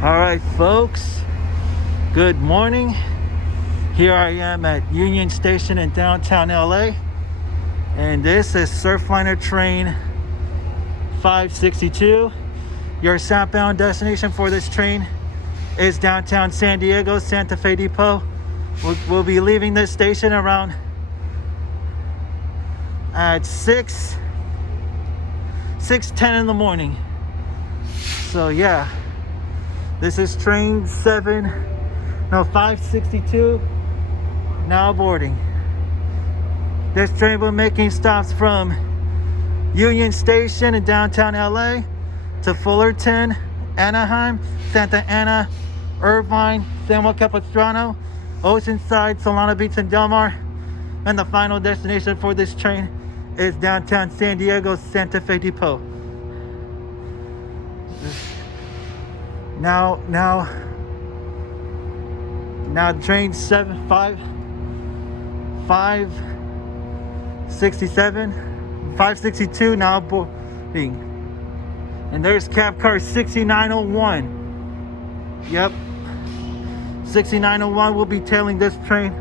All right, folks, good morning. Here I am at Union Station in downtown LA, and this is Surfliner train 562. Your southbound destination for this train is downtown San Diego, Santa Fe Depot. We'll be leaving this station around at 6:10 in the morning. So yeah, this is train 562, now boarding. This train will be making stops from Union Station in downtown LA to Fullerton, Anaheim, Santa Ana, Irvine, San Juan Capistrano, Oceanside, Solana Beach, and Del Mar. And the final destination for this train is downtown San Diego, Santa Fe Depot. Now train 562 now boarding. And there's Cabcar 6901. Yep, 6901 will be tailing this train.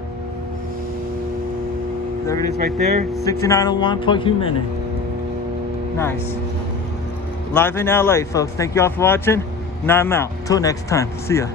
There it is right there, 6901 per minute. Nice. Live in LA, folks. Thank you all for watching. Now I'm out. Till next time. See ya.